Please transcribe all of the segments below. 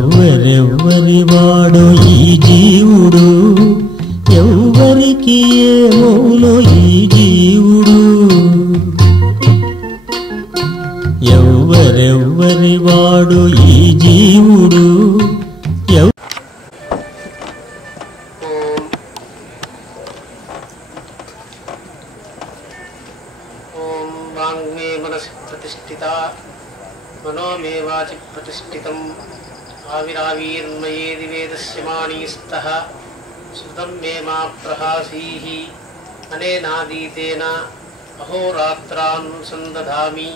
ఎవ్వరెవ్వరి వాడు ఈ జీవుడు, ఎవ్వరికి ఏమౌలో ఈ జీవుడు. ఎవ్వరెవ్వరి వాడు ఈ జీవుడు. ఓం వాంగ్మే మనసి ప్రతిష్ఠిత మనో మే వాచి ప్రతిష్ఠితం ఆవిరావీర్మయేది వేదస్య మాణీస్తః శృతం మే మా ప్రహాసీః అనేనాదీతేన అహోరాత్రాన్ సందధామి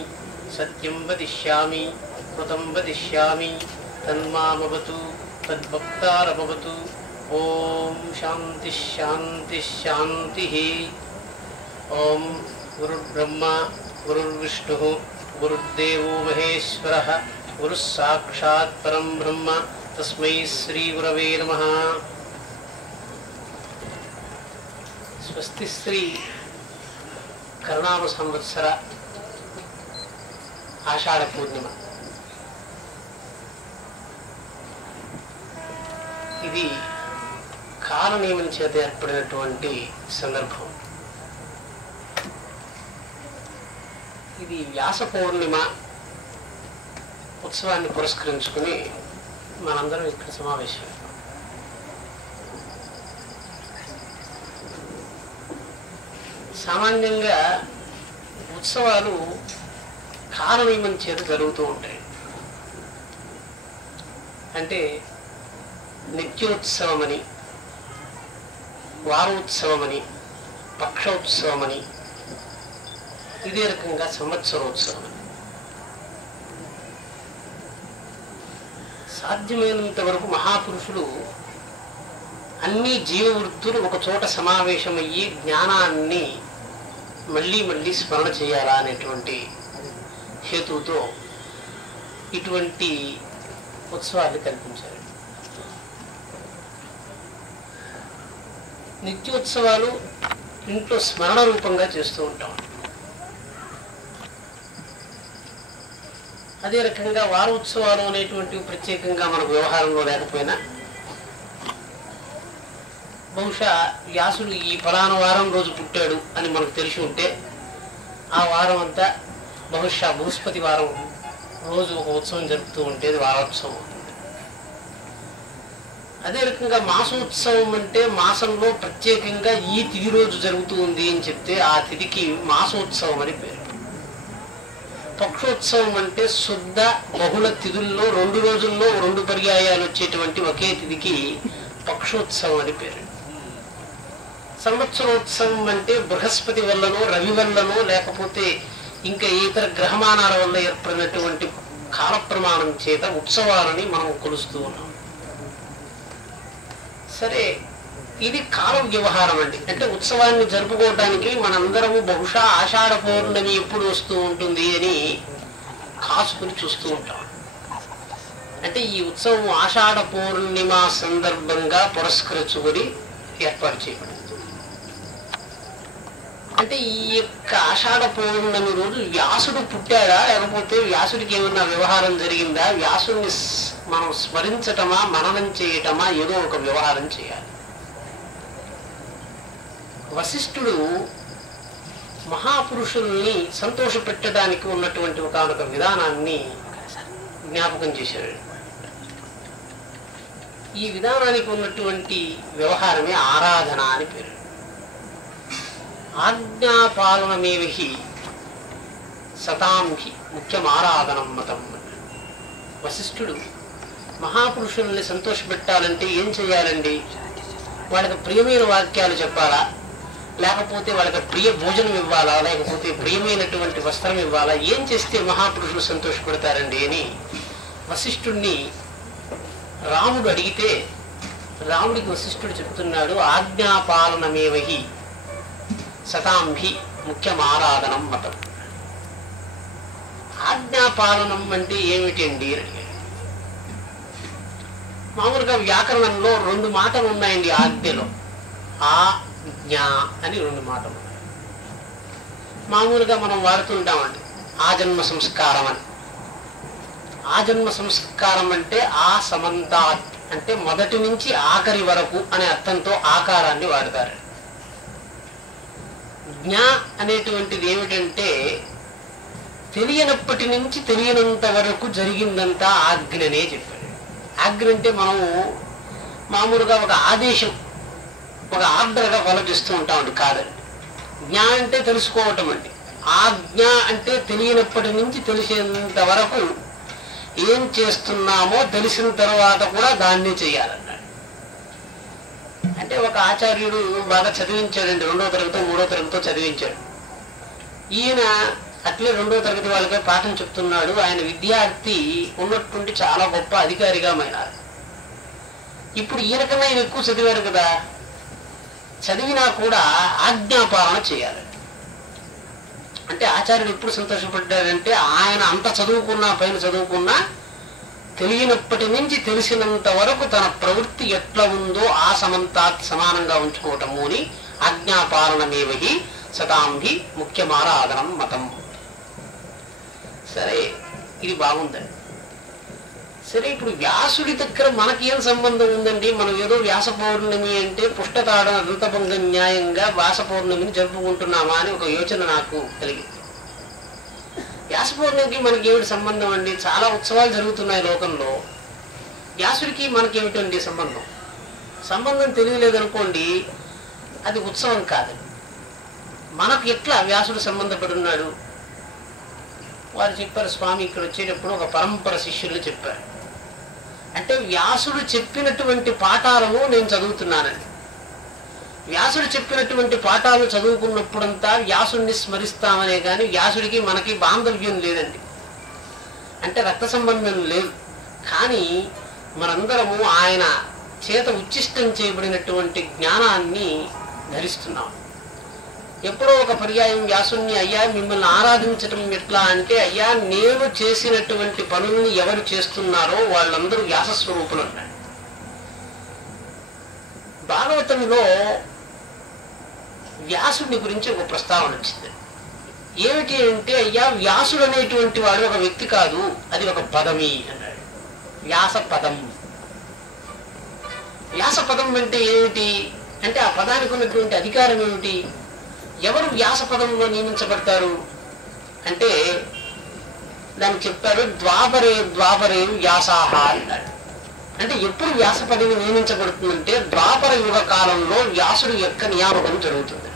సత్యం వదిష్యామి కృతం వదిష్యామి తన్మామవతు తద్భక్తారమవతు. ఓం శాంతి శాంతి శాంతి. ఓం గురుర్బ్రహ్మ గురుర్విష్ణుః గురుర్దేవో మహేశ్వరః గురుః సాక్షాత్ పరం బ్రహ్మ తస్మై శ్రీ గురవే నమః. స్వస్తి శ్రీ కరుణామ సంవత్సర ఆషాఢ పూర్ణిమ. ఇది కాలనియమం చేత ఏర్పడినటువంటి సందర్భం. ఇది వ్యాస పౌర్ణిమ ఉత్సవాన్ని పురస్కరించుకుని మనందరం ఇక్కడ సమావేశం. సామాన్యంగా ఉత్సవాలు కాలనియమం చేత జరుగుతూ ఉంటాయి. అంటే నిత్యోత్సవమని, వారోత్సవమని, పక్షోత్సవమని, ఇదే రకంగా సంవత్సరోత్సవం. సాధ్యమైనంత వరకు మహాపురుషులు అన్ని జీవవృత్తులు ఒక చోట సమావేశమయ్యి జ్ఞానాన్ని మళ్ళీ మళ్ళీ స్మరణ చేయాలా అనేటువంటి హేతువుతో ఇటువంటి ఉత్సవాన్ని కల్పించారు. నిత్యోత్సవాలు ఇంట్లో స్మరణ రూపంగా చేస్తూ ఉంటాం. అదే రకంగా వారోత్సవాలు అనేటువంటివి ప్రత్యేకంగా మనకు వ్యవహారంలో లేకపోయినా బహుశా వ్యాసుడు ఈ ఫలానా వారం రోజు పుట్టాడు అని మనకు తెలిసి ఉంటే ఆ వారం అంతా బహుశా బృహస్పతి వారం రోజు ఒక ఉత్సవం జరుపుతూ ఉంటేది వారోత్సవం అవుతుంది. అదే రకంగా మాసోత్సవం అంటే మాసంలో ప్రత్యేకంగా ఈ తిథి రోజు జరుగుతూ ఉంది అని చెప్తే ఆ తిథికి మాసోత్సవం అని పేరు. పక్షోత్సవం అంటే శుద్ధ బహుళ తిథుల్లో 2 రోజుల్లో 2 పర్యాయాలు వచ్చేటువంటి ఒకే తిథికి పక్షోత్సవం అని పేరు. సంవత్సరోత్సవం అంటే బృహస్పతి వల్లనో రవి వల్లనో లేకపోతే ఇంకా ఇతర గ్రహమానాల వల్ల ఏర్పడినటువంటి కాల ప్రమాణం చేత ఉత్సవాలని మనం కొలుస్తూ ఉన్నాం. సరే, ఇది కాల వ్యవహారం అండి. అంటే ఉత్సవాన్ని జరుపుకోవడానికి మనందరము బహుశా ఆషాఢ పౌర్ణమి ఎప్పుడు వస్తూ ఉంటుంది అని కాసుకుని చూస్తూ ఉంటాం. అంటే ఈ ఉత్సవం ఆషాఢ పౌర్ణిమ సందర్భంగా పురస్కరించుకొని ఏర్పాటు చేయబడింది. అంటే ఈ యొక్క ఆషాఢ పౌర్ణమి రోజు వ్యాసుడు పుట్టాడా, లేకపోతే వ్యాసుడికి ఏమన్నా వ్యవహారం జరిగిందా, వ్యాసుడిని మనం స్మరించటమా, మననం చేయటమా, ఏదో ఒక వ్యవహారం చేయాలి. వశిష్ఠుడు మహాపురుషుల్ని సంతోషపెట్టడానికి ఉన్నటువంటి ఒక విధానాన్ని జ్ఞాపకం చేశాడు. ఈ విధానానికి ఉన్నటువంటి వ్యవహారమే ఆరాధన అని పేరు. ఆజ్ఞాపాలనమేవి సతాంహి ముఖ్యం ఆరాధనం మతం. వశిష్ఠుడు మహాపురుషుల్ని సంతోషపెట్టాలంటే ఏం చేయాలండి? వాళ్ళకి ప్రియమైన వాక్యాలు చెప్పాలా, లేకపోతే వాళ్ళకి ప్రియ భోజనం ఇవ్వాలా, లేకపోతే ప్రియమైనటువంటి వస్త్రం ఇవ్వాలా, ఏం చేస్తే మహాపురుషులు సంతోషపడతారండి అని వశిష్ఠుడిని రాముడు అడిగితే రాముడికి వశిష్ఠుడు చెప్తున్నాడు, ఆజ్ఞాపాలనమేవహి సతాంహి ముఖ్యం ఆరాధనం మతం. ఆజ్ఞాపాలనం అంటే ఏమిటండి అని అడిగాడు. మామూలుగా వ్యాకరణంలో 2 మాటలు ఉన్నాయండి ఆజ్ఞలో. ఆ జ్ఞా అని 2 మాటలు ఉన్నాయి. మామూలుగా మనం వాడుతుంటామండి ఆజన్మ సంస్కారం అని. ఆజన్మ సంస్కారం అంటే ఆ సమంతాత్ అంటే మొదటి నుంచి ఆఖరి వరకు అనే అర్థంతో ఆకారాన్ని వాడతారు. జ్ఞా అనేటువంటిది ఏమిటంటే తెలియనప్పటి నుంచి తెలియనంత వరకు జరిగిందంతా ఆజ్ఞనే చెప్పాడు. ఆజ్ఞ అంటే మనం మామూలుగా ఒక ఆదేశం, ఒక ఆర్డర్గా ఆలోచిస్తూ ఉంటామండి. కాదండి. జ్ఞా అంటే తెలుసుకోవటం అండి. ఆజ్ఞ అంటే తెలియనప్పటి నుంచి తెలిసేంత వరకు ఏం చేస్తున్నామో తెలిసిన తర్వాత కూడా దాన్ని చేయాలన్నాడు. అంటే ఒక ఆచార్యుడు బాగా చదివించాడండి. 2వ తరగతి 3వ తరగతితో చదివించాడు. ఈయన అట్లే 2వ తరగతి వాళ్ళకే పాఠం చెప్తున్నాడు. ఆయన విద్యార్థి ఉన్నట్టుండి చాలా గొప్ప అధికారిగా మైనారు. ఇప్పుడు ఈయనకన్నా ఆయన ఎక్కువ చదివారు కదా, చదివినా కూడా ఆజ్ఞాపాలన చేయాలి. అంటే ఆచార్యుడు ఎప్పుడు సంతోషపడ్డాడంటే ఆయన అంత చదువుకున్నా పైన చదువుకున్నా తెలియనప్పటి నుంచి తెలిసినంత వరకు తన ప్రవృత్తి ఎట్లా ఉందో ఆ సమంతాత్ సమానంగా ఉంచుకోవటము అని ఆజ్ఞాపాలనమేవహి సతాంహి ముఖ్యమారాధనం మతం. సరే, ఇది బాగుందండి. సరే, ఇప్పుడు వ్యాసుడి దగ్గర మనకేం సంబంధం ఉందండి? మనం ఏదో వ్యాస పౌర్ణమి అంటే పుష్టతాడం అనంతభంగ న్యాయంగా వ్యాస పౌర్ణమిని జరుపుకుంటున్నామా అని ఒక యోచన నాకు కలిగింది. వ్యాస పౌర్ణమికి మనకేమిటి సంబంధం అండి? చాలా ఉత్సవాలు జరుగుతున్నాయి లోకంలో. వ్యాసుడికి మనకేమిటండి సంబంధం? సంబంధం తెలియలేదనుకోండి, అది ఉత్సవం కాదండి. మనకు ఎట్లా వ్యాసుడు సంబంధపడి ఉన్నాడు? వారు చెప్పారు, స్వామి ఇక్కడ వచ్చేటప్పుడు ఒక పరంపర శిష్యులు చెప్పారు. అంటే వ్యాసుడు చెప్పినటువంటి పాఠాలను నేను చదువుతున్నానండి. వ్యాసుడు చెప్పినటువంటి పాఠాలు చదువుకున్నప్పుడంతా వ్యాసుడిని స్మరిస్తామనే కానీ వ్యాసుడికి మనకి బాంధవ్యం లేదండి. అంటే రక్త సంబంధం లేదు. కానీ మనందరము ఆయన చేత ఉచ్చిష్టం చేయబడినటువంటి జ్ఞానాన్ని ధరిస్తున్నాం. ఎప్పుడో ఒక పర్యాయం వ్యాసుని, అయ్యా మిమ్మల్ని ఆరాధించటం ఎట్లా అంటే, అయ్యా నేను చేసినటువంటి పనుల్ని ఎవరు చేస్తున్నారో వాళ్ళందరూ వ్యాసస్వరూపులు అన్నాడు. భాగవతంలో వ్యాసుడి గురించి ఒక ప్రస్తావన వచ్చింది. ఏమిటి అంటే, అయ్యా వ్యాసుడు అనేటువంటి వాడు ఒక వ్యక్తి కాదు, అది ఒక పదమి అన్నాడు. వ్యాస పదం. వ్యాస పదం అంటే ఏమిటి అంటే, ఆ పదానికి ఉన్నటువంటి అధికారం ఏమిటి? ఎవరు వ్యాస పదంలో నియమించబడతారు అంటే దానికి చెప్పారు, ద్వాపరే వ్యాసాహ అన్నాడు. అంటే ఎప్పుడు వ్యాస పదవి నియమించబడుతుందంటే ద్వాపర యుగ కాలంలో వ్యాసుడి యొక్క నియామకం జరుగుతుంది.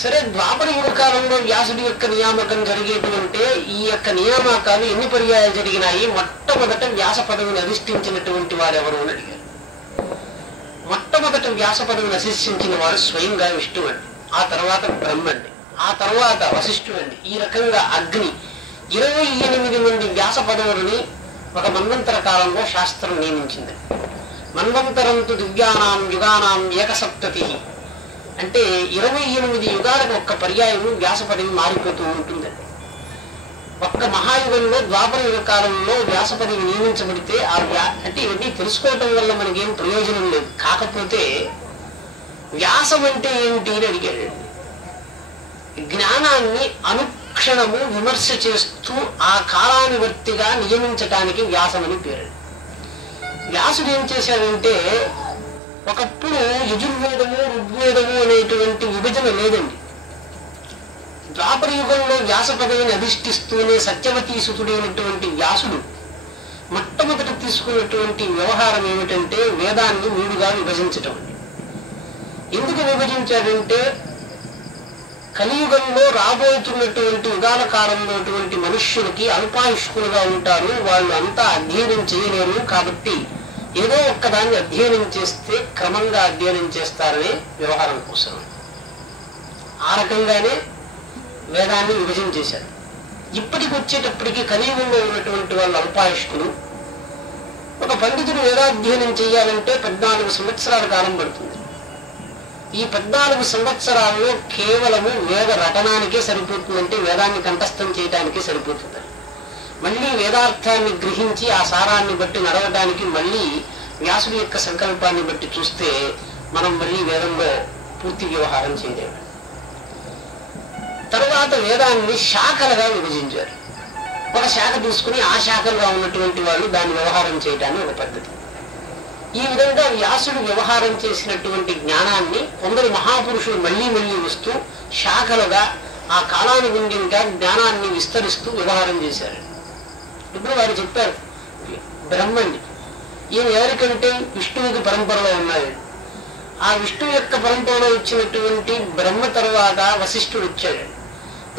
సరే, ద్వాపర యుగ కాలంలో వ్యాసుడి యొక్క నియామకం జరిగేటువంటి ఈ యొక్క నియామకాలు ఎన్ని పర్యాయాలు జరిగినాయి? మొట్టమొదట వ్యాస పదవిని అధిష్ఠించినటువంటి వారెవరు అని అడిగారు. మొట్టమొదట వ్యాస పదవిని అధిష్ఠించిన వారు స్వయంగా విష్ణువు అండి, ఆ తర్వాత బ్రహ్మండి, ఆ తర్వాత వశిష్ఠుడు అండి. ఈ రకంగా అగ్ని 28 మంది వ్యాస పదవులని ఒక మన్వంతర కాలంలో శాస్త్రం నియమించింది. మన్వంతరంతు దివ్యానాం యుగానాం ఏకసప్తతి అంటే 28 యుగాలకు ఒక్క పర్యాయం వ్యాస పదవి మారిపోతూ ఉంటుందండి. ఒక్క మహాయుగంలో ద్వాపర యుగ కాలంలో వ్యాస పదవి నియమించబడితే అంటే ఇవన్నీ తెలుసుకోవటం వల్ల మనకేం ప్రయోజనం లేదు. కాకపోతే వ్యాసం అంటే ఏమిటి అని అడిగాడు. జ్ఞానాన్ని అనుక్షణము విమర్శ చేస్తూ ఆ కాలానువర్తిగా నియమించటానికి వ్యాసం అని పేరు. వ్యాసుడు ఏం చేశాడంటే, ఒకప్పుడు యజుర్వేదము ఋగ్వేదము అనేటువంటి విభజన లేదండి. ద్వాపర యుగంలో వ్యాస పదవిని అధిష్ఠిస్తూనే సత్యవతీసుతుడైనటువంటి వ్యాసుడు మొట్టమొదట తీసుకున్నటువంటి వ్యవహారం ఏమిటంటే వేదాన్ని 3గా విభజించటం. ఎందుకు విభజించాడంటే, కలియుగంలో రాబోతున్నటువంటి యుగాల కాలంలో మనుష్యులకి అల్పాయుష్కులుగా ఉంటారు, వాళ్ళు అంతా అధ్యయనం చేయలేరు. కాబట్టి ఏదో ఒక్కదాన్ని అధ్యయనం చేస్తే క్రమంగా అధ్యయనం చేస్తారనే వ్యవహారం కోసం ఆ రకంగానే వేదాన్ని విభజన చేశారు. ఇప్పటికి వచ్చేటప్పటికి కలియుగంలో ఉన్నటువంటి వాళ్ళు అల్పాయుష్కులు. ఒక పండితుడు వేదాధ్యయనం చేయాలంటే 14 సంవత్సరాల కాలం పడుతుంది. ఈ 14 సంవత్సరాల్లో కేవలము వేద రటనానికే సరిపోతుందంటే, వేదాన్ని కంఠస్థం చేయడానికే సరిపోతుంది. మళ్ళీ వేదార్థాన్ని గ్రహించి ఆ సారాన్ని బట్టి నడవడానికి మళ్ళీ వ్యాసుడి యొక్క సంకల్పాన్ని బట్టి చూస్తే మనం మళ్ళీ వేదంలో పూర్తి వ్యవహారం చేయలేము. తర్వాత వేదాన్ని శాఖలుగా విభజించారు. ఒక శాఖ తీసుకుని ఆ శాఖలుగా ఉన్నటువంటి వాళ్ళు దాన్ని వ్యవహారం చేయడానికి ఒక పద్ధతి. ఈ విధంగా వ్యాసుడు వ్యవహారం చేసినటువంటి జ్ఞానాన్ని కొందరు మహాపురుషులు మళ్లీ మళ్లీ వస్తూ శాఖలుగా ఆ కాలానుగుణ్యంగా జ్ఞానాన్ని విస్తరిస్తూ వ్యవహారం చేశారు. ఇప్పుడు వారు చెప్పారు బ్రహ్మణ్ణి ఈయన ఎవరికంటే విష్ణువుకి పరంపరలో ఉన్నాడు. ఆ విష్ణువు యొక్క పరంపరలో వచ్చినటువంటి బ్రహ్మ తర్వాత వశిష్ఠుడు వచ్చాడు.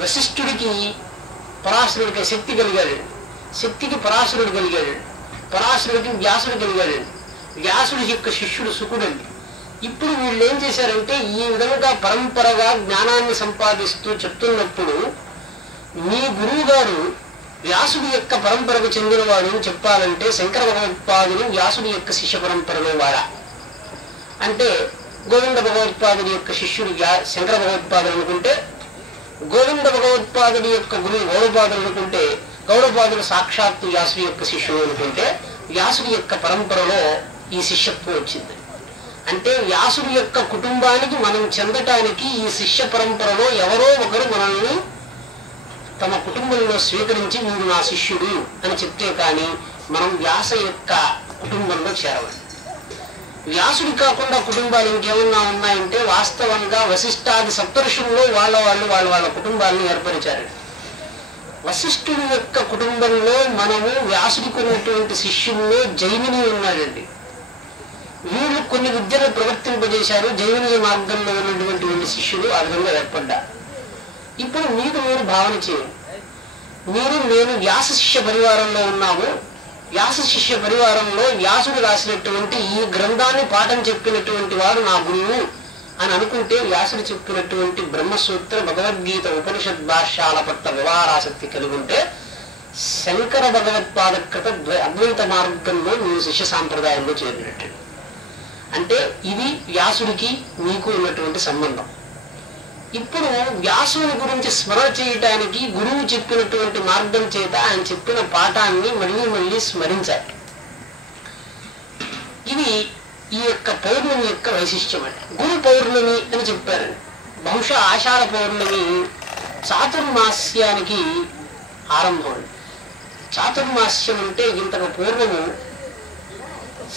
వశిష్ఠుడికి పరాశరుడికి శక్తి కలిగాడు, శక్తికి పరాశరుడు కలిగాడు, పరాశరుడికి వ్యాసుడు కలిగాడు, వ్యాసుడి యొక్క శిష్యుడు శుకుడండి. ఇప్పుడు వీళ్ళు ఏం చేశారంటే ఈ విధంగా పరంపరగా జ్ఞానాన్ని సంపాదిస్తూ చెప్తున్నప్పుడు మీ గురువు గారు వ్యాసుడి యొక్క పరంపరకు చెందినవాడు అని చెప్పాలంటే శంకర భగవత్పాదులు వ్యాసుడి యొక్క శిష్య పరంపరలో వాడా అంటే గోవింద భగవత్పాదుడి యొక్క శిష్యుడు శంకర భగవత్పాదులు అనుకుంటే, గోవింద భగవత్పాదుడి యొక్క గురువు గౌడపాదులు అనుకుంటే గౌడపాదులు సాక్షాత్తు వ్యాసుడి యొక్క శిష్యుడు అనుకుంటే వ్యాసుడి యొక్క పరంపరలో ఈ శిష్యత్వం వచ్చింది. అంటే వ్యాసుడి యొక్క కుటుంబానికి మనం చెందటానికి ఈ శిష్య పరంపరలో ఎవరో ఒకరు మనల్ని తమ కుటుంబంలో స్వీకరించి మీరు నా శిష్యుడు అని చెప్తే కానీ మనం వ్యాస యొక్క కుటుంబంలో చేరవాలి. వ్యాసుడి కాకుండా కుటుంబాలు ఇంకేమన్నా ఉన్నాయంటే వాస్తవంగా వశిష్ఠాది సప్తర్షుల్లో వాళ్ళ కుటుంబాలను ఏర్పరిచారు. వశిష్ఠుడి యొక్క కుటుంబంలో మనము వ్యాసుడికి ఉన్నటువంటి శిష్యుల్లో జైమిని ఉన్నాడండి. వీళ్ళు కొన్ని విద్యలు ప్రవర్తింపజేశారు. జైమిని మార్గంలో ఉన్నటువంటి శిష్యులు ఆ విధంగా ఏర్పడ్డారు. ఇప్పుడు మీకు మీరు భావన చేయండి, నేను వ్యాస శిష్య పరివారంలో ఉన్నాము. వ్యాస శిష్య పరివారంలో వ్యాసుడు రాసినటువంటి ఈ గ్రంథాన్ని పాఠం చెప్పినటువంటి వాడు నా గురువు అని అనుకుంటే వ్యాసుడు చెప్పినటువంటి బ్రహ్మసూత్ర భగవద్గీత ఉపనిషద్ భాష్యాల పట్ల వ్యవహారాసక్తి కలిగి ఉంటే శంకర భగవత్పాదకృత అద్వైత మార్గంలో మీరు శిష్య సాంప్రదాయంలో చేరినట్టు. అంటే ఇది వ్యాసుడికి మీకు ఉన్నటువంటి సంబంధం. ఇప్పుడు వ్యాసుని గురించి స్మరణ చేయటానికి గురువు చెప్పినటువంటి మార్గం చేత ఆయన చెప్పిన పాఠాన్ని మళ్ళీ మళ్ళీ స్మరించాలి. ఇది ఈ యొక్క పౌర్ణమి యొక్క వైశిష్ట్యం అండి. గురు పౌర్ణమి అని చెప్పారండి. బహుశా ఆషాఢ పౌర్ణమి చాతుర్మాస్యానికి ఆరంభం అండి. చాతుర్మాస్యం అంటే ఇంతకు పూర్వము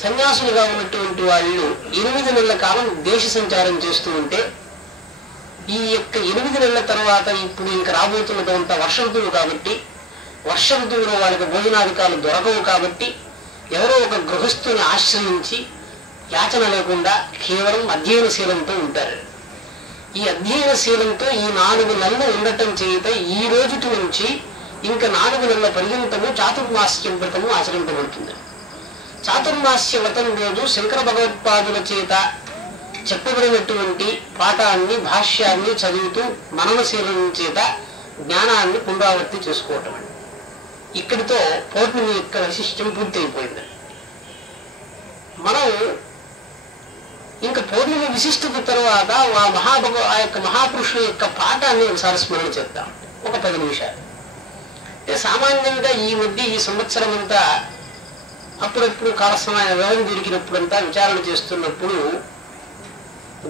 సన్యాసులుగా ఉన్నటువంటి వాళ్ళు 8 నెలల కాలం దేశ సంచారం చేస్తూ ఉంటే ఈ యొక్క 8 నెలల తర్వాత ఇప్పుడు ఇంక రాబోతున్నదంతా వర్ష ఋతువు కాబట్టి వర్ష ఋతువులో వాళ్ళకి భోజనాధికారులు దొరకవు కాబట్టి ఎవరో ఒక గృహస్థుని ఆశ్రయించి యాచన లేకుండా కేవలం అధ్యయనశీలంతో ఉంటారు. ఈ అధ్యయనశీలంతో ఈ 4 నెలలు ఉండటం చేత ఈ రోజుటి నుంచి ఇంకా 4 నెలల పర్యంతము చాతుర్మాస్యం వ్రతము ఆచరింపబడుతుంది. చాతుర్మాస్య వ్రతం రోజు శంకర భగవత్పాదుల చేత చెప్పబడినటువంటి పాఠాన్ని భాష్యాన్ని చదువుతూ మననశీలం చేత జ్ఞానాన్ని పునరావృత్తి చేసుకోవటం అండి. ఇక్కడితో పౌర్ణమి యొక్క వైశిష్ట్యం పూర్తయిపోయింది. మనం ఇంకా పౌర్ణమి విశిష్టత తర్వాత ఆ యొక్క మహాపురుషుల యొక్క పాఠాన్ని ఒకసారి స్మరణ చేద్దాం, ఒక 10 నిమిషాలు. అంటే సామాన్యంగా ఈ మధ్య ఈ సంవత్సరం అంతా అప్పుడప్పుడు కాలసమైన వ్యవధి దొరికినప్పుడంతా విచారణ చేస్తున్నప్పుడు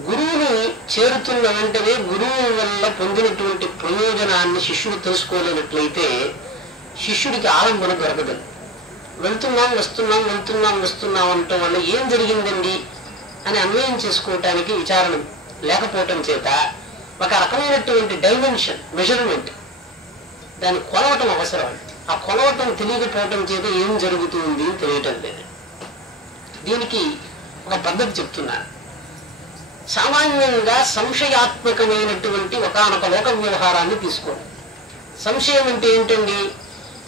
గురువుని చేరుతున్న వెంటనే గురువు వల్ల పొందినటువంటి ప్రయోజనాన్ని శిష్యుడు తెలుసుకోలేనట్లయితే శిష్యుడికి ఆలంబన దొరకదు. వెళ్తున్నాం వస్తున్నాం అనటం వల్ల ఏం జరిగిందండి అని అన్వయం చేసుకోవటానికి విచారణ లేకపోవటం చేత ఒక రకమైనటువంటి డైమెన్షన్ మెజర్మెంట్ దాన్ని కొలవటం అవసరం. ఆ కొలవటం తెలియకపోవటం చేత ఏం జరుగుతుంది తెలియటం లేదు. దీనికి ఒక పద్ధతి చెప్తున్నాను. సామాన్యంగా సంశయాత్మకమైనటువంటి ఒకానొక లోక వ్యవహారాన్ని తీసుకోండి. సంశయం అంటే ఏంటండి?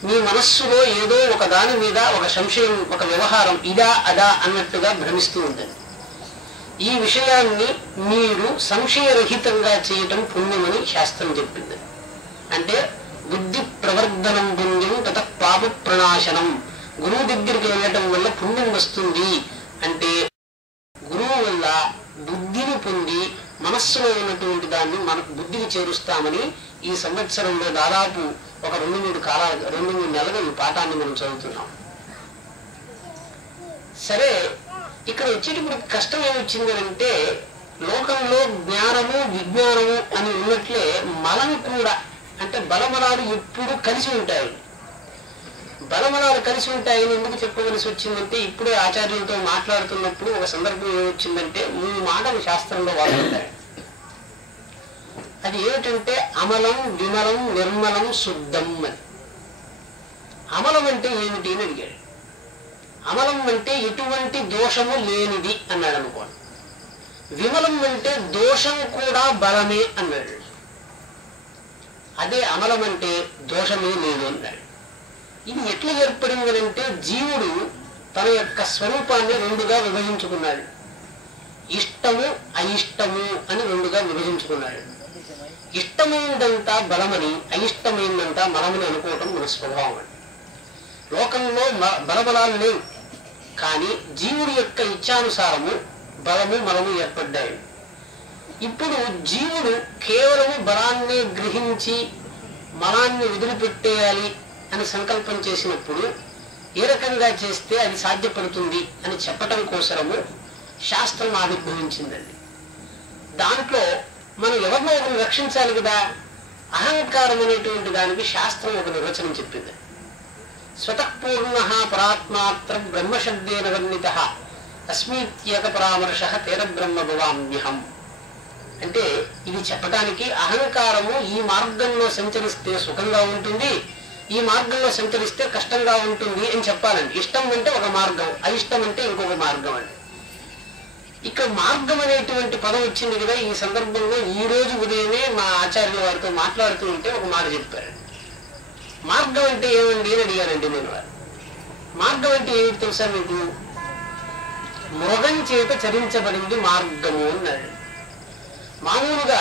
మీ మనస్సులో ఏదో ఒక దాని మీద ఒక సంశయం, ఒక వ్యవహారం ఇదా అదా అన్నట్టుగా భ్రమిస్తూ ఉంటుంది. ఈ విషయాన్ని మీరు సంశయరహితంగా చేయటం పుణ్యమని శాస్త్రం చెప్పింది. అంటే బుద్ధి ప్రవర్ధనం పుణ్యం తత పాప ప్రణాశనం. గురువు దగ్గరికి వెళ్ళటం వల్ల పుణ్యం వస్తుంది. అంటే గురువు వల్ల బుద్ధిని పొంది మనస్సులో ఉన్నటువంటి దాన్ని మనకు బుద్ధికి చేరుస్తామని ఈ సంవత్సరంలో దాదాపు ఒక 2-3 నెలలు ఈ పాఠాన్ని మనం చదువుతున్నాం. సరే, ఇక్కడ వచ్చేటప్పుడు కష్టం ఏమొచ్చింది అంటే లోకంలో జ్ఞానము విజ్ఞానము అని ఉన్నట్లే మలం కూడా, అంటే బలబలాలు ఎప్పుడు కలిసి ఉంటాయి. బలబలాలు కలిసి ఉంటాయని ఎందుకు చెప్పవలసి వచ్చిందంటే, ఇప్పుడే ఆచార్యులతో మాట్లాడుతున్నప్పుడు ఒక సందర్భం ఏమొచ్చిందంటే 3 మాటలు శాస్త్రంలో వాడుతుంటారు. అది ఏమిటంటే అమలం, విమలం, నిర్మలం, శుద్ధం అని. అమలం అంటే ఏమిటి అని అడిగాడు. అమలం అంటే ఎటువంటి దోషము లేనిది అన్నాడు అనుకోండి. విమలం అంటే దోషం కూడా బలమే అన్నాడు. అదే అమలం అంటే దోషమే లేదు అన్నాడు. ఇది ఎట్లా ఏర్పడిందంటే, జీవుడు తన యొక్క స్వరూపాన్ని 2గా విభజించుకున్నాడు. ఇష్టము, అయిష్టము అని 2గా విభజించుకున్నాడు. ఇష్టమైనదంతా బలమని, అయిష్టమైనదంతా మలమని అనుకోవటం మన స్వభావం అండి. లోకంలో బలబలాలు లేవు, కానీ జీవుడి యొక్క ఇచ్ఛానుసారము బలము మలము ఏర్పడ్డాయి. ఇప్పుడు జీవుడు కేవలము బలాన్ని గ్రహించి మలాన్ని వదిలిపెట్టేయాలి అని సంకల్పం చేసినప్పుడు ఏ రకంగా చేస్తే అది సాధ్యపడుతుంది అని చెప్పటం కోసము శాస్త్రం ఆవిర్భవించిందండి. దాంట్లో మనం ఎవరినో ఒకరిని రక్షించాలి కదా. అహంకారం అనేటువంటి దానికి శాస్త్రం ఒక నిర్వచనం చెప్పింది. స్వతఃపూర్ణ పరాత్మాత్ర బ్రహ్మశబ్దేన వర్ణిత అస్మీత్యేక పరామర్శ తేర బ్రహ్మ భవామ్యహం అంటే, ఇది చెప్పటానికి అహంకారము ఈ మార్గంలో సంచరిస్తే సుఖంగా ఉంటుంది, ఈ మార్గంలో సంచరిస్తే కష్టంగా ఉంటుంది అని చెప్పాలండి. ఇష్టం అంటే ఒక మార్గం, అయిష్టం అంటే ఇంకొక మార్గం అండి. ఇక్కడ మార్గం అనేటువంటి పదం వచ్చింది కదా. ఈ సందర్భంలో ఈ రోజు ఉదయమే మా ఆచార్యుల వారితో మాట్లాడుతూ ఉంటే ఒక మాట చెప్పారండి. మార్గం అంటే ఏమండి అని అడిగానండి నేను. వారు మార్గం అంటే ఏమిటి తెలుసా మీకు? మృగం చేత చరించబడింది మార్గము అన్నాడు. మామూలుగా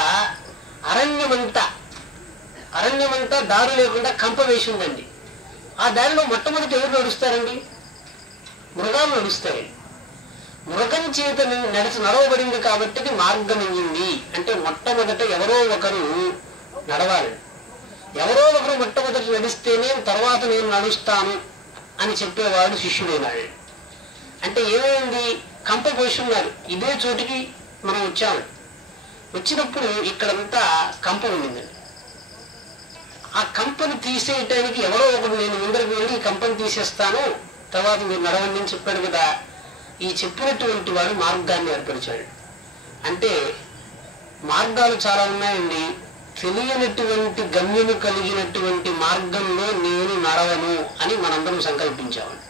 అరణ్యమంతా దారి లేకుండా కంప వేసి ఉందండి. ఆ దారిలో మొట్టమొదటి ఎవరు నడుస్తారండి? మృగాలు నడుస్తాయండి. మృగం చేత నడవబడింది కాబట్టి అది మార్గం అయ్యింది. అంటే మొట్టమొదట ఎవరో ఒకరు నడవాలి. ఎవరో ఒకరు మొట్టమొదటి నడిస్తేనే తర్వాత నేను నడుస్తాను అని చెప్పేవాడు శిష్యుడైనాడు. అంటే ఏమైంది? కంప పోసున్నారు. ఇదే చోటికి మనం వచ్చాము. వచ్చినప్పుడు ఇక్కడంతా కంప ఉండిందండి. ఆ కంపను తీసేయటానికి ఎవరో ఒకడు నేను ముందరికి వెళ్ళి ఈ కంపను తీసేస్తాను, తర్వాత మీరు నడవండి అని చెప్పాడు కదా. ఈ చెప్పినటువంటి వాడు మార్గాన్ని ఏర్పరిచాడు. అంటే మార్గాలు చాలా ఉన్నాయండి. తెలియనటువంటి గమ్యము కలిగినటువంటి మార్గంలో నేను నడవను అని మనందరం సంకల్పించామండి.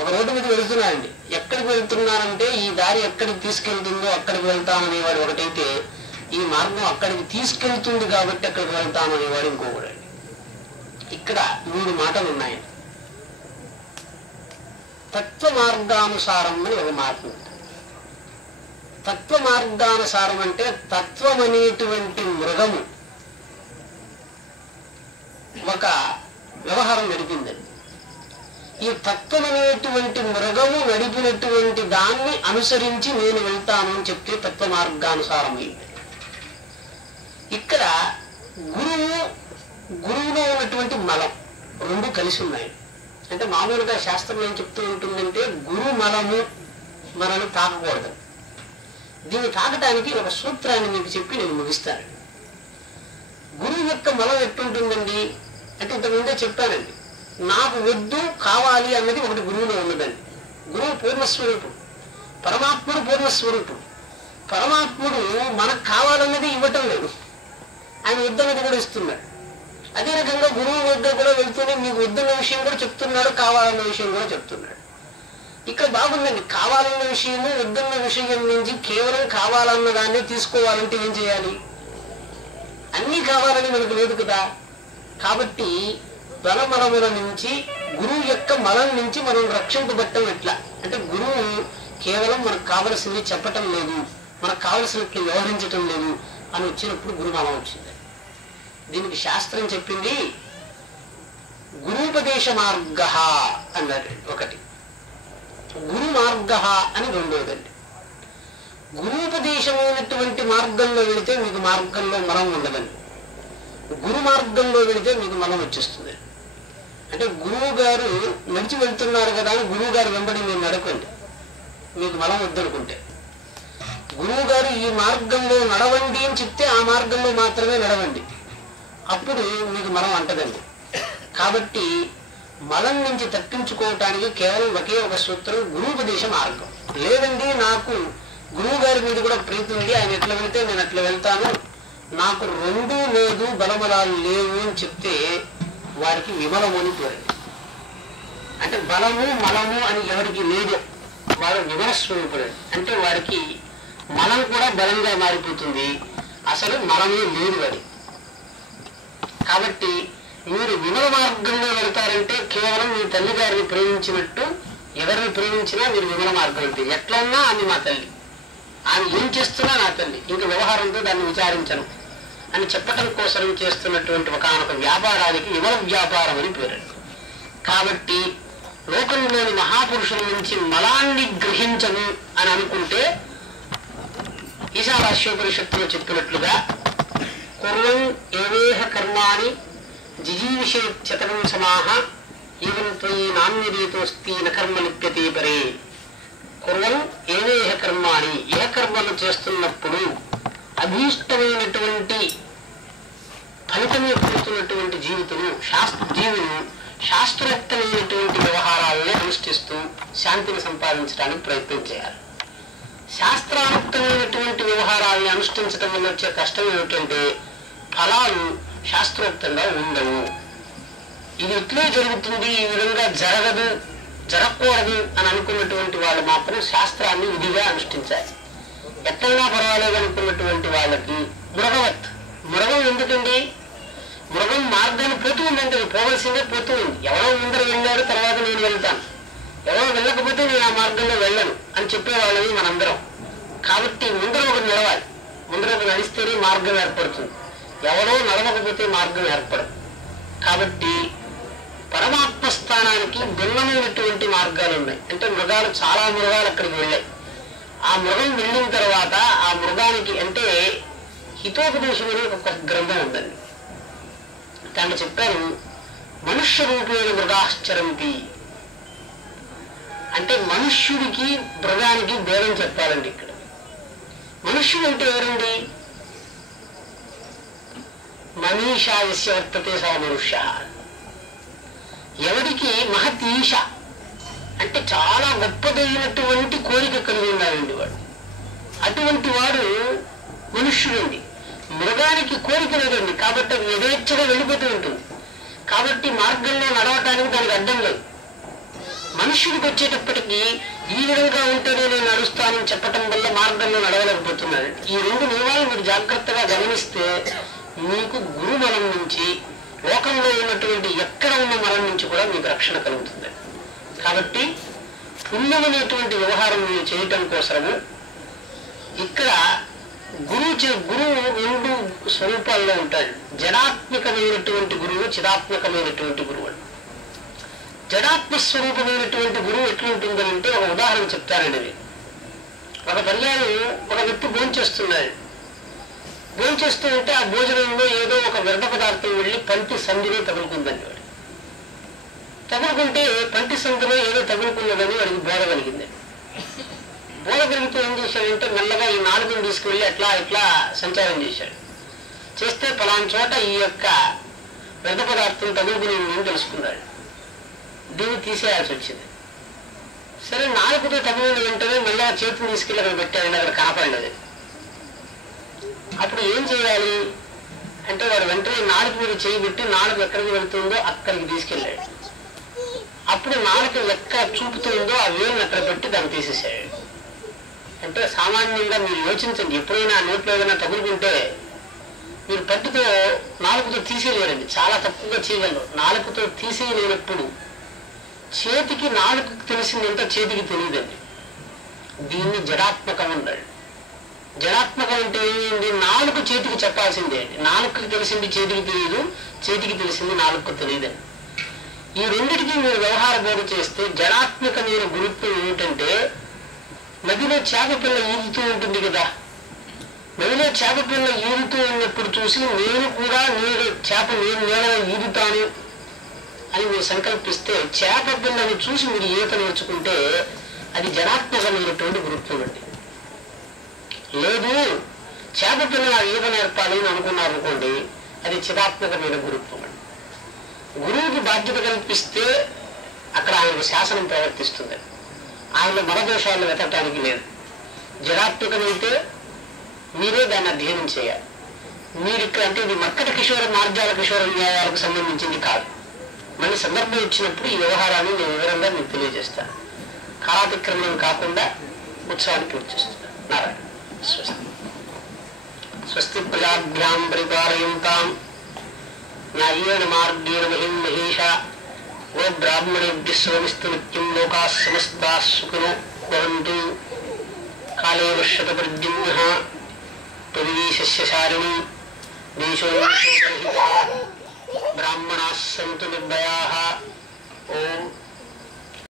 ఒక రోడ్డు మీద వెళ్తున్నానండి. ఎక్కడికి వెళ్తున్నానంటే ఈ దారి ఎక్కడికి తీసుకెళ్తుందో అక్కడికి వెళ్తామనేవాడు ఒకటైతే, ఈ మార్గం అక్కడికి తీసుకెళ్తుంది కాబట్టి అక్కడికి వెళ్తామనేవాడు ఇంకొకడు. ఇక్కడ 3 మాటలు ఉన్నాయి. తత్వ మార్గానుసారం అని ఒక మాట ఉంది. తత్వ మార్గానుసారం అంటే తత్వం అనేటువంటి మృగము ఒక వ్యవహారం నడిపిందండి. ఈ తత్వం అనేటువంటి మృగము నడిపినటువంటి దాన్ని అనుసరించి నేను వెళ్తాను అని చెప్తే తత్వ మార్గానుసారం అయింది. ఇక్కడ గురువులో ఉన్నటువంటి మలం 2 కలిసి ఉన్నాయి. అంటే మామూలుగా శాస్త్రం ఏం చెప్తూ ఉంటుందంటే, గురు మలము మనల్ని తాకకూడదు. దీన్ని తాకటానికి ఒక సూత్రాన్ని మీకు చెప్పి నేను ముగిస్తాను. గురువు యొక్క మలం ఎట్టుంటుందండి అంటే, ఇంతకుముందే చెప్పానండి, నాకు వద్దు కావాలి అన్నది ఒకటి గురువులో ఉన్నదండి. గురువు పూర్ణస్వరూపుడు, పరమాత్ముడు పూర్ణస్వరూపుడు. పరమాత్ముడు మనకు కావాలన్నది ఇవ్వటం లేదు, ఆయన వద్దన్నది కూడా ఇస్తున్నాడు. అదే రకంగా గురువు వద్ద కూడా వెళ్తూనే మీకు వద్దన్న విషయం కూడా చెప్తున్నాడు, కావాలన్న విషయం కూడా చెప్తున్నాడు. ఇక్కడ బాగుందండి. కావాలన్న విషయము వద్దన్న విషయం నుంచి కేవలం కావాలన్న దాన్ని తీసుకోవాలంటే ఏం చేయాలి? అన్నీ కావాలని మనకు లేదు కదా. కాబట్టి బలమలముల నుంచి, గురువు యొక్క మలం నుంచి మనం రక్షింపబట్టం ఎట్లా అంటే, గురువు కేవలం మనకు కావలసింది చెప్పటం లేదు, మనకు కావలసినట్లు వ్యవహరించటం లేదు అని వచ్చినప్పుడు గురుమలం వచ్చింది. దీనికి శాస్త్రం చెప్పింది గురూపదేశ మార్గ అన్నది ఒకటి, గురు మార్గ అని రెండోదండి. గురూపదేశమైనటువంటి మార్గంలో వెళితే మీకు మార్గంలో మలం ఉండదండి. గురు మార్గంలో వెళితే మీకు మలం వచ్చేస్తుంది. అంటే గురువు గారు నడిచి వెళ్తున్నారు కదా అని గురువు గారు వెంబడి మీరు నడకండి, మీకు మలం వద్దనుకుంటే. గురువు గారు ఈ మార్గంలో నడవండి అని చెప్తే ఆ మార్గంలో మాత్రమే నడవండి, అప్పుడు మీకు మలం అంటదండి. కాబట్టి మలం నుంచి తప్పించుకోవటానికి కేవలం ఒకే ఒక సూత్రం, గురువుపదేశ మార్గం. లేదండి నాకు గురువు గారి మీద కూడా ప్రీతి ఉంది, ఆయన ఎట్లా వెళ్తే నేను అట్లా వెళ్తాను, నాకు రెండూ లేదు బలబలాలు లేవు అని చెప్తే వారికి విమలము అని పేరు. అంటే బలము మలము అని ఎవరికి లేదు, వారు విమల స్వరూపుడు. అంటే వారికి మలం కూడా బలంగా మారిపోతుంది, అసలు మలమే లేదు వారి. కాబట్టి మీరు విమల మార్గంలో వెళ్తారంటే కేవలం మీ తల్లి గారిని ప్రేమించినట్టు, ఎవరిని ప్రేమించినా మీరు విమల మార్గం అంటే ఎట్లా ఉన్నా ఆమె మా తల్లి, ఆమె ఏం చేస్తున్నా నా తల్లి, ఇంకా వ్యవహారంతో దాన్ని విచారించను అని చెప్పటం కోసం చేస్తున్నటువంటి ఒకనొక వ్యాపారానికి విమల వ్యాపారం అని పేరు. కాబట్టి లోకంలోని మహాపురుషుల నుంచి మలాన్ని గ్రహించను అని అనుకుంటే ఈశావాస్యోపనిషత్తులో చెప్పినట్లుగా కుర్వం ఏవేహ కర్మాణి జిజీవిషేత్యతనం సమాహ ఈవన్ త్వయి నాణ్యరీతోస్తి నకర్మ లిప్యతే పరే. కుర్వం ఏవేహ కర్మాణి, ఏ కర్మలు చేస్తున్నప్పుడు అభీష్టమైనటువంటి ఫలితమే పొందుతున్నటువంటి జీవితులు శాస్త్రోక్తమైనటువంటి వ్యవహారాలనే అనుష్ఠిస్తూ శాంతిని సంపాదించడానికి ప్రయత్నం చేయాలి. శాస్త్రానుక్తమైనటువంటి వ్యవహారాలను అనుష్ఠించడం వల్ల వచ్చే కష్టం ఏమిటంటే ఫలాలు శాస్త్రోక్తంగా ఉండవు. ఇది ఇట్లే జరుగుతుంది, ఈ విధంగా జరగకూడదు అని అనుకున్నటువంటి వాళ్ళు మాత్రం శాస్త్రాన్ని విధిగా అనుష్ఠించాలి. ఎట్లయినా పర్వాలేదు అనుకున్నటువంటి వాళ్ళకి మృగం ఎందుకండి, మృగం మార్గాన్ని పోతూ ఉందంటే పోవలసిందే పోతూ ఉంది. ఎవరో ముందర వెళ్ళాడు, తర్వాత నేను వెళ్తాను, ఎవరో వెళ్ళకపోతే నేను ఆ మార్గంలో వెళ్ళను అని చెప్పేవాళ్ళని మనందరం. కాబట్టి ముందర ఒకటి నడవాలి, ముందర ఒక నడిస్తేనే మార్గం ఏర్పడుతుంది, ఎవరో నడవకపోతే మార్గం ఏర్పడదు. కాబట్టి పరమాత్మ స్థానానికి భిన్నమైనటువంటి మార్గాలు ఉన్నాయి. అంటే చాలా మృగాలు అక్కడికి వెళ్ళాయి. ఆ మృగం వెళ్ళిన తర్వాత ఆ మృగానికి అంటే హితోపదేశం అనే ఒక గ్రంథం ఉందండి. దాన్ని చెప్పారు మనుష్య రూపేణ మృగాశ్చరంతి. అంటే మనుష్యుడికి మృగానికి భేదం చెప్పాలండి. ఇక్కడ మనుష్యుడు అంటే ఎవరండి, మనీషా యస్య వర్తతే సా మనుష్య. ఎవరికి మహత్ ఈష అంటే చాలా గొప్పదైనటువంటి కోరిక కలిగి ఉన్నాడండి వాడు, అటువంటి వాడు మనుష్యుడండి. మృగానికి కోరిక లేదండి, కాబట్టి అది యథేచ్ఛగా వెళ్ళిపోతూ ఉంటుంది. కాబట్టి మార్గంలో నడవటానికి దానికి అడ్డం లేదు. మనుష్యుడికి వచ్చేటప్పటికీ ఈ విధంగా ఉంటేనే నేను నడుస్తానని చెప్పటం వల్ల మార్గంలో నడవలేకపోతున్నాడు. ఈ రెండు నియమాలు మీరు జాగ్రత్తగా గమనిస్తే మీకు గురు మలం నుంచి, లోకంలో ఉన్నటువంటి ఎక్కడ ఉన్న మలం నుంచి కూడా మీకు రక్షణ కలుగుతుంది. కాబట్టి పుణ్యమైనటువంటి వ్యవహారం మీరు చేయటం కోసము ఇక్కడ గురువు రెండు స్వరూపాల్లో ఉంటాడు. జడాత్మకమైనటువంటి గురువు, చిదాత్మకమైనటువంటి గురువు. జడాత్మ స్వరూపమైనటువంటి గురువు ఎట్లుంటుందంటే ఒక ఉదాహరణ చెప్తానండి. ఒక పర్యాయం ఒక వ్యక్తి భోంచేస్తున్నాడు. భోంచేస్తూ ఉంటే ఆ భోజనంలో ఏదో ఒక వ్యర్థ పదార్థం వెళ్ళి పంటి సంధిలో తగులుకుందండి. వాడు తగులుకుంటే పంటి సంధిలో ఏదో తగులుకున్నదని వాడికి బోధ కలిగింది. బోధ కలిగితే ఏం చేశాడంటే మెల్లగా ఈ నాలుగుని తీసుకువెళ్ళి అట్లా ఇట్లా సంచారం చేశాడు. చేస్తే పలానా చోట ఈ యొక్క వ్యర్థ పదార్థం తగులుకుని తెలుసుకున్నాడు. దీన్ని తీసేయాల్సి వచ్చింది. సరే నాలుగుతో తగిలిన వెంటనే మెల్లగా చేతిని తీసుకెళ్ళి అక్కడ పెట్టాడండి, అక్కడ కనపడలేదు. అప్పుడు ఏం చేయాలి అంటే వాడు వెంటనే నాలుగు మీద చేయబెట్టి నాలుగు ఎక్కడికి వెళుతుందో అక్కడికి తీసుకెళ్ళాడు. అప్పుడు నాలుగు ఎక్కడ చూపుతుందో ఆ వేలుని అక్కడ పెట్టి దాన్ని తీసేసాడు. అంటే సామాన్యంగా మీరు యోచించండి, ఎప్పుడైనా నోట్లో ఏదైనా తగులుకుంటే మీరు పట్టుతో నాలుగుతో తీసేయలేరండి, చాలా తక్కువగా చేయగలరు. నాలుగుతో తీసేయలేనప్పుడు చేతికి నాలుగు తెలిసిందంటే చేతికి తెలియదండి. దీన్ని జడాత్మకం అన్నాడు. జడాత్మకం అంటే ఏంటి, నాలుగు చేతికి చెప్పాల్సిందే అండి. నాలుగుకి తెలిసింది చేతికి తెలియదు, చేతికి తెలిసింది నాలుగుకు తెలియదండి. ఈ రెండిటికి మీరు వ్యవహార బోధ చేస్తే జడాత్మకమైన గురుత్వం ఏమిటంటే, నదిలో చేప పిల్ల ఈదుతూ ఉంటుంది కదా, నదిలో చేప పిల్ల ఈదుతూ ఉన్నప్పుడు చూసి నేను కూడా నేను నీళ్ళలో ఈదుతాను అని మీరు సంకల్పిస్తే చేప పిల్లని చూసి మీరు ఈత నేర్చుకుంటే అది జడాత్మకమైనటువంటి గురుత్వం అండి. లేదు చేప పిల్ల ఈత నేర్పాలి అని అనుకున్నారు అనుకోండి, అది చిదాత్మకమైన గురుత్వం అండి. గురువుకి బాధ్యత కల్పిస్తే అక్కడ ఆయనకు శాసనం ప్రవర్తిస్తుంది. ఆయన మరదోషాలను వెతకటానికి లేదు. జడాత్మకమైతే మీరే దాన్ని అధ్యయనం చేయాలి. మీరు ఇక్కడ అంటే ఇది మర్కట కిషోర మార్గాల కిషోర న్యాయాలకు సంబంధించింది కాదు. మళ్ళీ సందర్భం ఇచ్చినప్పుడు ఈ వ్యవహారాన్ని నేను వివరంగా మీకు తెలియజేస్తాను. కాలాతిక్రమణం కాకుండా ఉత్సవాన్ని పూర్తి చేస్తున్నాను. నారాయణ స్వస్తి. స్వస్తి ప్రజాభ్యాం పరిపాలయంతాం న్యాయేణ మార్గేణ మహిం మహేషా ఓ బ్రాహ్మణేభ్యః స్వమిస్తు నిత్యం లోకాః సమస్తాః సుఖినో భవంతు. కాలే వర్షత పర్జన్యః పృథివీ సస్యశారిణీ దేశోऽన్యశోకరహితः బ్రాహ్మణాः సంతు నిర్భయాः. ఓం